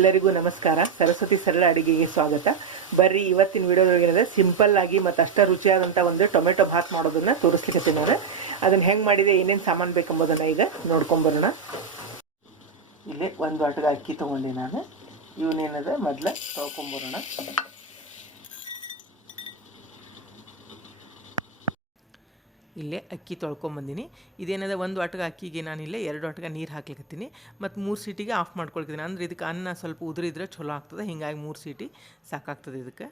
ಎಲ್ಲರಿಗೂ ನಮಸ್ಕಾರ. ಸರಸ್ವತಿ ಸರಳ ಅಡಿಗೆಗೆ ಸ್ವಾಗತ. ಬರ್ರಿ, ಇವತ್ತಿನ ವಿಡಿಯೋದೊಳಗೇನಿದೆ ಸಿಂಪಲ್ ಆಗಿ ಮತ್ತು ಅಷ್ಟ ರುಚಿಯಾದಂಥ ಒಂದು ಟೊಮೆಟೊ ಭಾತ್ ಮಾಡೋದನ್ನ ತೋರಿಸ್ಲಿಕ್ಕೆ ನಾನು ಅದನ್ನ ಹೆಂಗೆ ಮಾಡಿದೆ, ಏನೇನು ಸಾಮಾನು ಬೇಕೆಂಬುದನ್ನ ಈಗ ನೋಡ್ಕೊಂಬರೋಣ ಇಲ್ಲಿ ಒಂದು ವಾಟದ ಅಕ್ಕಿ ತಗೊಂಡೆ ನಾನು. ಇವನೇನದ ಮೊದ್ಲ ತೊಳ್ಕೊಂಬರೋಣ ಇಲ್ಲೇ ಅಕ್ಕಿ ತೊಳ್ಕೊಂಬಂದಿನಿ. ಇದೇನದ ಒಂದು ಒಟ್ಟಿಗೆ ಅಕ್ಕಿಗೆ ನಾನು ಇಲ್ಲೇ ಎರಡು ವಾಟಗ ನೀರು ಹಾಕ್ಲಿಕ್ಕತ್ತೀನಿ ಮತ್ತು ಮೂರು ಸೀಟಿಗೆ ಆಫ್ ಮಾಡ್ಕೊಳ್ತೀನಿ ಅಂದ್ರೆ ಇದಕ್ಕೆ ಅನ್ನ ಸ್ವಲ್ಪ ಉದುರಿದ್ರೆ ಚಲೋ ಆಗ್ತದೆ. ಹಿಂಗಾಗಿ ಮೂರು ಸೀಟಿ ಸಾಕಾಗ್ತದೆ ಇದಕ್ಕೆ.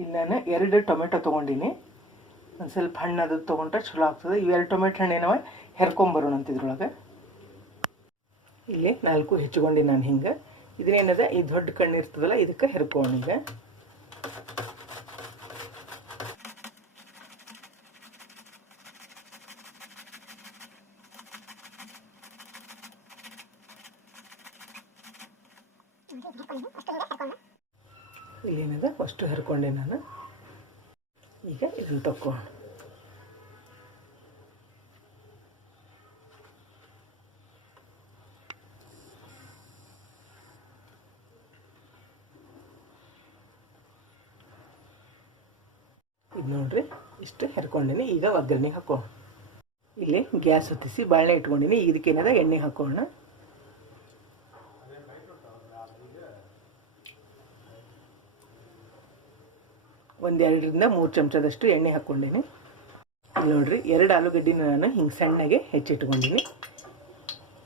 ಇಲ್ಲಿ ನಾನು ಎರಡು ಟೊಮೆಟೊ ತೊಗೊಂಡಿನಿ. ಒಂದು ಸ್ವಲ್ಪ ಹಣ್ಣದು ತೊಗೊಂಡ್ರೆ ಚಲೋ ಆಗ್ತದೆ. ಇವೆರಡು ಟೊಮೆಟೊ ಹಣ್ಣು ಏನವ? ಹೆರ್ಕೊಂಬರೋಣ ಅಂತ ಇದ್ರೊಳಗೆ. ಇಲ್ಲಿ ನಾಲ್ಕು ಹೆಚ್ಚುಗೊಂಡಿ ನಾನು ಹಿಂಗೆ. ಇದನ್ನೇನದ ಈ ದೊಡ್ಡ ಕಣ್ಣು ಇರ್ತದಲ್ಲ, ಇದಕ್ಕೆ ಹೆರ್ಕೊಂಡಿದ್ದೆ ಇಲ್ಲೇನದ ಅಷ್ಟು ಹರ್ಕೊಂಡೆ ನಾನು. ಈಗ ಇದನ್ನು ತಕ್ಕೋ ಇದು ನೋಡ್ರಿ, ಇಷ್ಟು ಹೆರ್ಕೊಂಡೀನಿ. ಈಗ ಒಗ್ಗರಣೆ ಹಾಕೋ ಇಲ್ಲಿ ಗ್ಯಾಸ್ ಹೊತ್ತಿಸಿ ಬಾಳೆ ಇಟ್ಕೊಂಡಿನಿ. ಇದಕ್ಕೇನದ ಎಣ್ಣೆ ಹಾಕೋಣ. ಒಂದೆರಡರಿಂದ ಮೂರು ಚಮಚದಷ್ಟು ಎಣ್ಣೆ ಹಾಕ್ಕೊಂಡೀನಿ. ನೋಡ್ರಿ, ಎರಡು ಆಲೂಗಡ್ಡಿನ ನಾನು ಹಿಂಗೆ ಸಣ್ಣಗೆ ಹೆಚ್ಚಿಟ್ಕೊಂಡೀನಿ.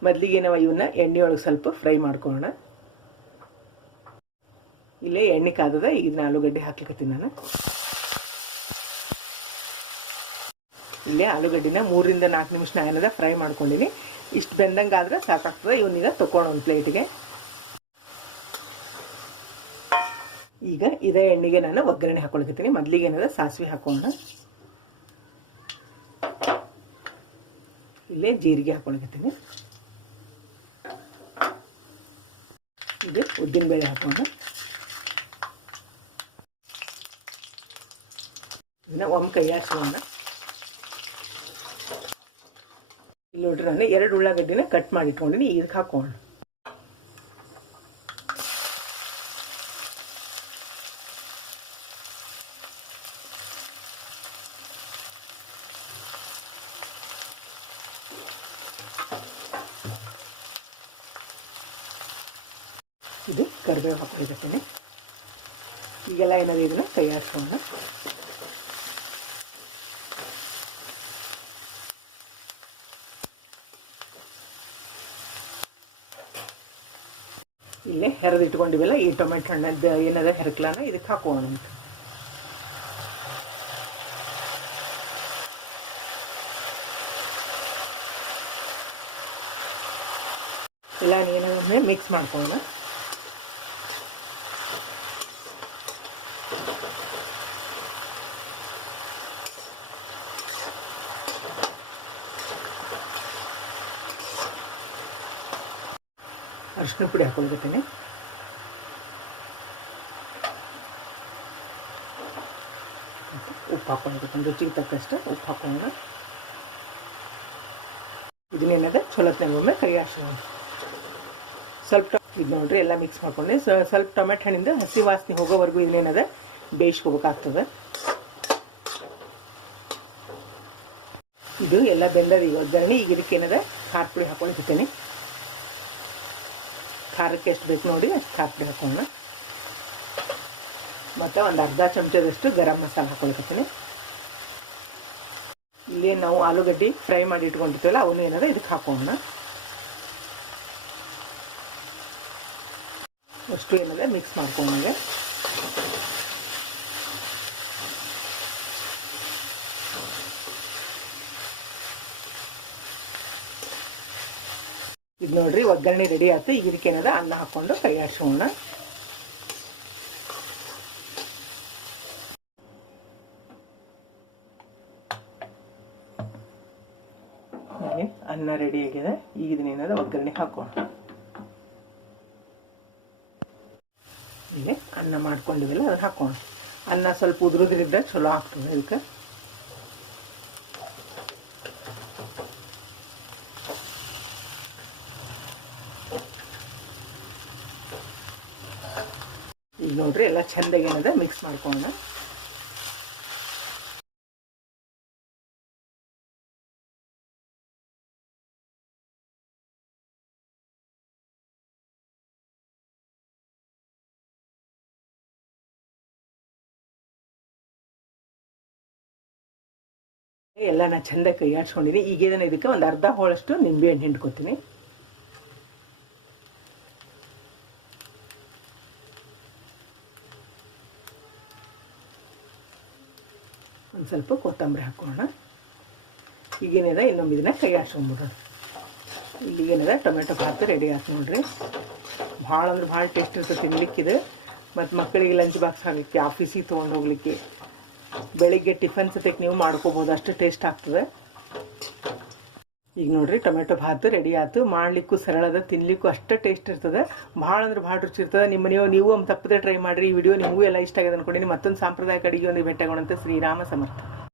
ಮೊದಲಿಗೆ ನಾವು ಇವನ್ನ ಎಣ್ಣೆಯೊಳಗೆ ಸ್ವಲ್ಪ ಫ್ರೈ ಮಾಡ್ಕೊಳ್ಳೋಣ. ಇಲ್ಲೇ ಎಣ್ಣೆ ಕಾದದ ಇದನ್ನ ಆಲೂಗಡ್ಡೆ ಹಾಕ್ಲಿಕತ್ತೀನಿ ನಾನು. ಇಲ್ಲೇ ಆಲೂಗಡ್ಡಿನ ಮೂರಿಂದ ನಾಲ್ಕು ನಿಮಿಷ ನಾನದ ಫ್ರೈ ಮಾಡ್ಕೊಂಡಿನಿ. ಇಷ್ಟು ಬೆಂದಂಗೆ ಆದ್ರೆ ಸಾಕಾಗ್ತದೆ ಇವನ್ನೀಗ ತಗೊಂಡು ಒಂದು ಪ್ಲೇಟಿಗೆ ಈಗ ಇದೇ ಎಣ್ಣೆಗೆ ನಾನು ಒಗ್ಗರಣೆ ಹಾಕೊಳಕತ್ತೀನಿ ಮೊದಲಿಗೆ ಏನದ, ಸಾಸಿವೆ ಹಾಕೋಣ. ಇಲ್ಲೇ ಜೀರಿಗೆ ಹಾಕೊಳಕತ್ತೀನಿ ಇದು ಉದ್ದಿನಬೇಳೆ ಹಾಕೋಣ. ಇದನ್ನ ಒಮ್ಮೆ ಕೈ ಹಾಕೋಣ ಇಲ್ಲಿ ನೋಡ್ರಿ, ನಾನು ಎರಡು ಉಳ್ಳಾಗಡ್ಡಿನ ಕಟ್ ಮಾಡಿ ಇಟ್ಕೊಂಡಿನಿ ಇದಕ್ಕೆ ಹಾಕೋಣ. ಇದು ಕರಿಬೇವು ಹಾಕೊಂಡಿರ್ತೀನಿ ಈಗೆಲ್ಲ ಏನಾದರೂ ಇದನ್ನು ತಯಾರಿಸೋಣ. ಇಲ್ಲೇ ಹೆರದು ಇಟ್ಕೊಂಡಿವಲ್ಲ ಈ ಟೊಮೆಟೊ ಹಣ್ಣದ್ದು ಏನದ ಹೆರಕ್ಲಾನ ಇದಕ್ಕೆ ಹಾಕೋಣ ಅಂತ. ಎಲ್ಲ ನೀನೊಮ್ಮೆ ಮಿಕ್ಸ್ ಮಾಡ್ಕೊಳ್ಳೋಣ. ಅರಿಶಿನ ಪುಡಿ ಹಾಕೊಳ್ಬೇಕೇನೆ ಉಪ್ಪು ಹಾಕೊಂಡ್ಬಿಡ್ತೀನಿ ರುಚಿಗೆ ತಕ್ಕಷ್ಟು ಉಪ್ಪು ಹಾಕೊಂಡು. ಇದನ್ನೇನದ ಚೊಲತ್ನಾಗ ಒಮ್ಮೆ ಕೈ ಹಾಕೋಣ ಸ್ವಲ್ಪ ಇದು ನೋಡ್ರಿ, ಎಲ್ಲ ಮಿಕ್ಸ್ ಮಾಡ್ಕೊಂಡೆ ಸ್ವಲ್ಪ ಟೊಮೆಟೊ ಹಣ್ಣಿಂದ ಹಸಿ ವಾಸನೆ ಹೋಗೋವರೆಗೂ ಇದನ್ನೇನದ ಬೇಯಿಸ್ಕೋಬೇಕಾಗ್ತದೆ ಇದು ಎಲ್ಲ ಬೆಂದದ ಈಗ ಒಗ್ಗರಣೆ. ಈಗ ಇದಕ್ಕೇನದ ಖಾರ ಪುಡಿ ಹಾಕೊಂಡಿರ್ತೇನೆ ಖಾರಕ್ಕೆ ಎಷ್ಟು ಬೇಕು ನೋಡಿ ಅಷ್ಟು ಖಾರ ಪುಡಿ ಹಾಕೋಣ. ಮತ್ತು ಒಂದು ಅರ್ಧ ಚಮಚದಷ್ಟು ಗರಂ ಮಸಾಲ ಹಾಕೊಳ್ಕತ್ತೀನಿ ಇಲ್ಲಿ ನಾವು ಆಲೂಗಡ್ಡೆ ಫ್ರೈ ಮಾಡಿ ಇಟ್ಕೊಂಡಿರ್ತೀವಲ್ಲ ಅವನು ಏನದ ಇದಕ್ಕೆ ಹಾಕೋಣ. ಅಷ್ಟು ಏನದ ಮಿಕ್ಸ್ ಮಾಡ್ಕೊಂಡಾಗ ಇದು ನೋಡ್ರಿ, ಒಗ್ಗರಣೆ ರೆಡಿ ಆಯ್ತು ಈಗ ಇದಕ್ಕೆ ಏನದ? ಅನ್ನ ಹಾಕೊಂಡು ಕೈ ಆಡ್ಸೋಣ ಅನ್ನ ರೆಡಿ ಆಗಿದೆ. ಈಗ ಇದನ್ನೇನದ ಒಗ್ಗರಣೆ ಹಾಕೋಣ. ಇಲ್ಲಿ ಅನ್ನ ಮಾಡ್ಕೊಂಡಿದ್ದಿಲ್ಲ, ಅದನ್ನ ಹಾಕೋಣ. ಅನ್ನ ಸ್ವಲ್ಪ ಉದುರುದ್ರಿದ್ರೆ ಚಲೋ ಆಗ್ತದೆ ಇದಕ್ಕೆ. ಈಗ ನೋಡ್ರಿ ಎಲ್ಲ ಚೆಂದಾಗಿ ಏನದ ಮಿಕ್ಸ್ ಮಾಡ್ಕೊಳ್ಳೋಣ. ಎಲ್ಲ ನಾ ಚೆಂದ ಕೈಯಾಡ್ಸ್ಕೊಂಡಿನಿ. ಈಗ ಇದನ್ನ ಇದಕ್ಕೆ ಒಂದು ಅರ್ಧ ಹೋಳಷ್ಟು ನಿಂಬೆ ಹಣ್ಣು ಹಿಂಡ್ಕೊತೀನಿ. ಒಂದು ಸ್ವಲ್ಪ ಕೊತ್ತಂಬರಿ ಹಾಕೋಣ. ಈಗೇನಿದೆ, ಇನ್ನೊಂದು ಇದನ್ನ ಕೈ ಆಡ್ಸ್ಕೊಂಬಿಡೋಣ ಇಲ್ಲಿಗೇನಿದೆ ಟೊಮೆಟೊ ಭಾತ್ ರೆಡಿ ಆಯ್ತು ನೋಡ್ರಿ. ಭಾಳ ಅಂದ್ರೆ ಭಾಳ ಟೇಸ್ಟ್ ಇರ್ತದೆ ತಿನ್ಲಿಕ್ಕಿದೆ ಮತ್ತು ಮಕ್ಕಳಿಗೆ ಲಂಚ್ ಬಾಕ್ಸ್ ಆಗಲಿಕ್ಕೆ ಆಫೀಸಿಗೆ ತೊಗೊಂಡು ಹೋಗ್ಲಿಕ್ಕೆ. ಬೆಳಿಗ್ಗೆ ಟಿಫನ್ ಜೊತೆಗೆ ನೀವು ಮಾಡ್ಕೋಬೋದು, ಅಷ್ಟು ಟೇಸ್ಟ್ ಆಗ್ತದೆ. ಈಗ ನೋಡ್ರಿ ಟೊಮೆಟೊ ಭಾತು ರೆಡಿ ಆಯ್ತು ಮಾಡ್ಲಿಕ್ಕೂ ಸರಳದ ತಿನ್ಲಿಕ್ಕೂ ಅಷ್ಟೇ ಟೇಸ್ಟ್ ಇರ್ತದೆ. ಭಾಳ ಅಂದ್ರೆ ಭಾಳ ರುಚಿ ಇರ್ತದೆ. ನಿಮ್ಮ ನೀವು ನೀವು ಒಂದು ತಪ್ಪದೆ ಟ್ರೈ ಮಾಡಿರಿ. ಈ ವಿಡಿಯೋ ನಿಮಗೂ ಎಲ್ಲ ಇಷ್ಟ ಆಗಿದೆ ಅನ್ಕೊಂಡಿನಿ. ಮತ್ತೊಂದು ಸಾಂಪ್ರದಾಯಿಕ ಅಡಿಗೆ ಒಂದು ಭೇಟಿಯಾಗೋಣಂತೆ ಶ್ರೀರಾಮ ಸಮರ್ಥ.